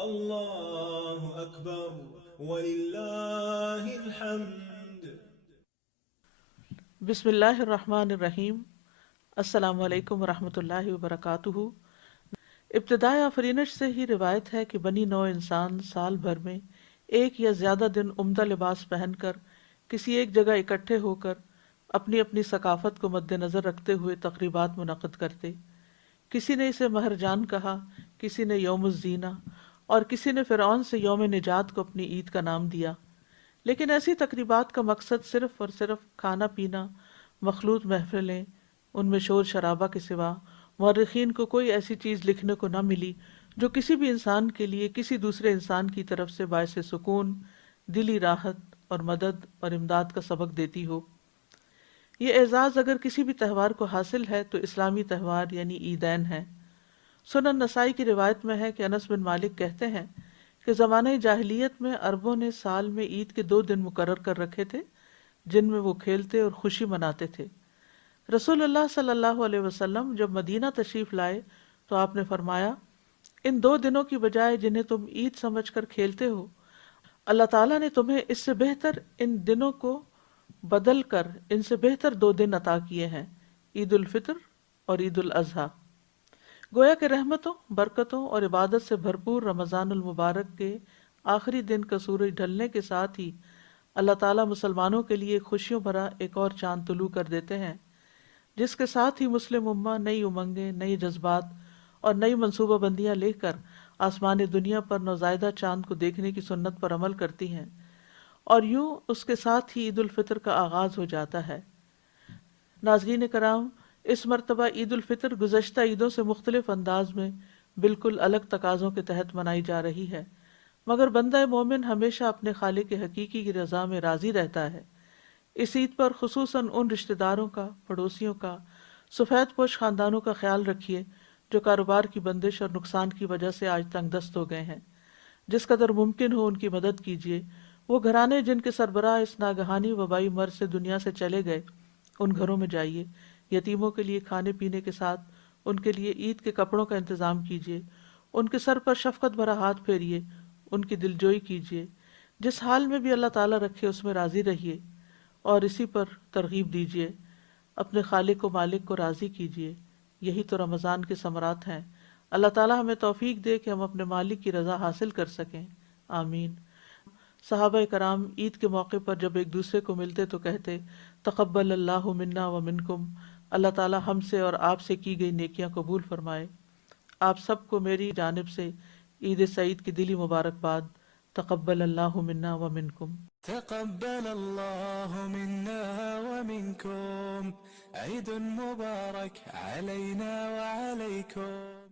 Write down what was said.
اللہ اکبر وللہ الحمد۔ بسم اللہ الرحمن الرحیم۔ السلام علیکم ورحمۃ اللہ وبرکاتہ۔ ابتدائے آفرینش سے ہی روایت ہے کہ بنی نوع انسان سال بھر میں ایک یا زیادہ دن عمدہ لباس پہن کر کسی ایک جگہ اکٹھے ہو کر اپنی اپنی ثقافت کو مد نظر رکھتے ہوئے تقریبات منعقد کرتے۔ کسی نے اسے مہر جان کہا، کسی نے یوم الزینہ، اور کسی نے فرعون سے یوم نجات کو اپنی عید کا نام دیا۔ لیکن ایسی تقریبات کا مقصد صرف اور صرف کھانا پینا، مخلوط محفلیں، ان میں شور شرابہ کے سوا مورخین کو کوئی ایسی چیز لکھنے کو نہ ملی جو کسی بھی انسان کے لیے کسی دوسرے انسان کی طرف سے باعث سکون، دلی راحت اور مدد اور امداد کا سبق دیتی ہو۔ یہ اعزاز اگر کسی بھی تہوار کو حاصل ہے تو اسلامی تہوار یعنی عیدین ہے۔ سنن نسائی کی روایت میں ہے کہ انس بن مالک کہتے ہیں کہ زمانہ جاہلیت میں عربوں نے سال میں عید کے 2 دن مقرر کر رکھے تھے جن میں وہ کھیلتے اور خوشی مناتے تھے۔ رسول اللہ صلی اللہ علیہ وسلم جب مدینہ تشریف لائے تو آپ نے فرمایا، ان 2 دنوں کی بجائے جنہیں تم عید سمجھ کر کھیلتے ہو، اللہ تعالیٰ نے تمہیں اس سے بہتر ان دنوں کو بدل کر ان سے بہتر 2 دن عطا کیے ہیں، عید الفطر اور عید الاضحیٰ۔ گویا کہ رحمتوں، برکتوں اور عبادت سے بھرپور رمضان المبارک کے آخری دن کا سورج ڈھلنے کے ساتھ ہی اللہ تعالیٰ مسلمانوں کے لیے خوشیوں بھرا ایک اور چاند طلوع کر دیتے ہیں، جس کے ساتھ ہی مسلم امہ نئی امنگیں، نئی جذبات اور نئی منصوبہ بندیاں لے کر آسمان دنیا پر نوزائیدہ چاند کو دیکھنے کی سنت پر عمل کرتی ہیں، اور یوں اس کے ساتھ ہی عید الفطر کا آغاز ہو جاتا ہے۔ ناظرین کرام، اس مرتبہ عید الفطر گزشتہ عیدوں سے مختلف انداز میں بالکل الگ تقاضوں کے تحت منائی جا رہی ہے، مگر بندہ مومن ہمیشہ اپنے خالق حقیقی کی رضا میں راضی رہتا ہے۔ اس عید پر خصوصاً ان رشتہ داروں کا، پڑوسیوں کا، سفید پوش خاندانوں کا خیال رکھیے جو کاروبار کی بندش اور نقصان کی وجہ سے آج تنگ دست ہو گئے ہیں۔ جس قدر ممکن ہو ان کی مدد کیجیے۔ وہ گھرانے جن کے سربراہ اس ناگہانی وبائی مرض سے دنیا سے چلے گئے، ان گھروں میں جائیے، یتیموں کے لیے کھانے پینے کے ساتھ ان کے لیے عید کے کپڑوں کا انتظام کیجیے، ان کے سر پر شفقت بھرا ہاتھ پھیریے، ان کی دلجوئی کیجیے۔ جس حال میں بھی اللہ تعالیٰ رکھے اس میں راضی رہیے اور اسی پر ترغیب دیجیے۔ اپنے خالق و مالک کو راضی کیجیے۔ یہی تو رمضان کے ثمرات ہیں۔ اللہ تعالیٰ ہمیں توفیق دے کہ ہم اپنے مالک کی رضا حاصل کر سکیں، آمین۔ صحابہ کرام عید کے موقع پر جب ایک دوسرے کو ملتے تو کہتے، تقبل اللہ منا و منکم، اللہ تعالیٰ ہم سے اور آپ سے کی گئی نیکیاں قبول فرمائے۔ آپ سب کو میری جانب سے عید سعید کی دلی مبارکباد۔ تقبل اللہ منا و منکم۔ تقبل الله منا ومنكم، عيد مبارك علينا وعليكم۔